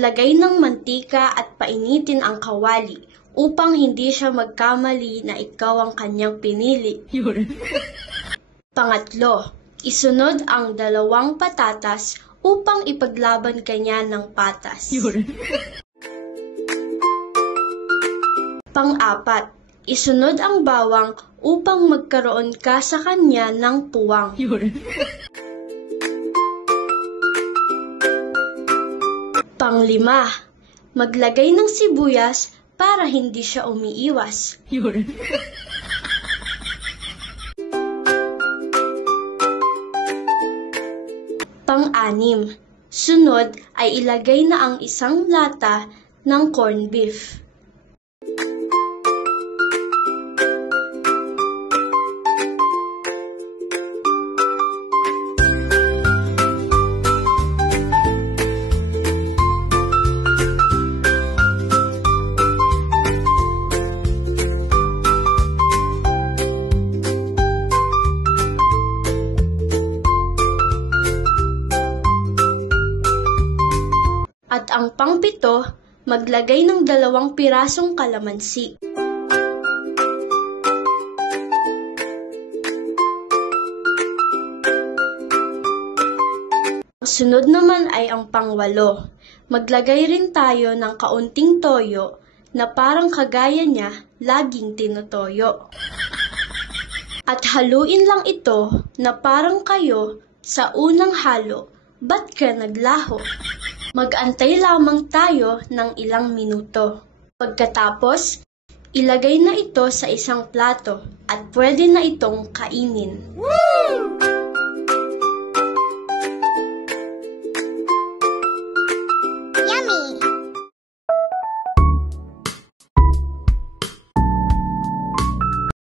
Maglagay ng mantika at painitin ang kawali upang hindi siya magkamali na ikaw ang kanyang pinili. Pangatlo, isunod ang 2 patatas upang ipaglaban kanya ng patas. Pang-4, isunod ang bawang upang magkaroon ka sa kanya ng puwang. Pang-5, maglagay ng sibuyas para hindi siya umiiwas. Pang-6, sunod ay ilagay na ang 1 lata ng corned beef. At ang pang-7, maglagay ng 2 pirasong kalamansi. Sunod naman ay ang pang-8. Maglagay rin tayo ng kaunting toyo na parang kagaya niya, laging tinutoyo. At haluin lang ito na parang kayo sa unang halo, ba't ka naglaho? Mag-antay lamang tayo ng ilang minuto. Pagkatapos, ilagay na ito sa isang plato at pwede na itong kainin. Woo! Yummy!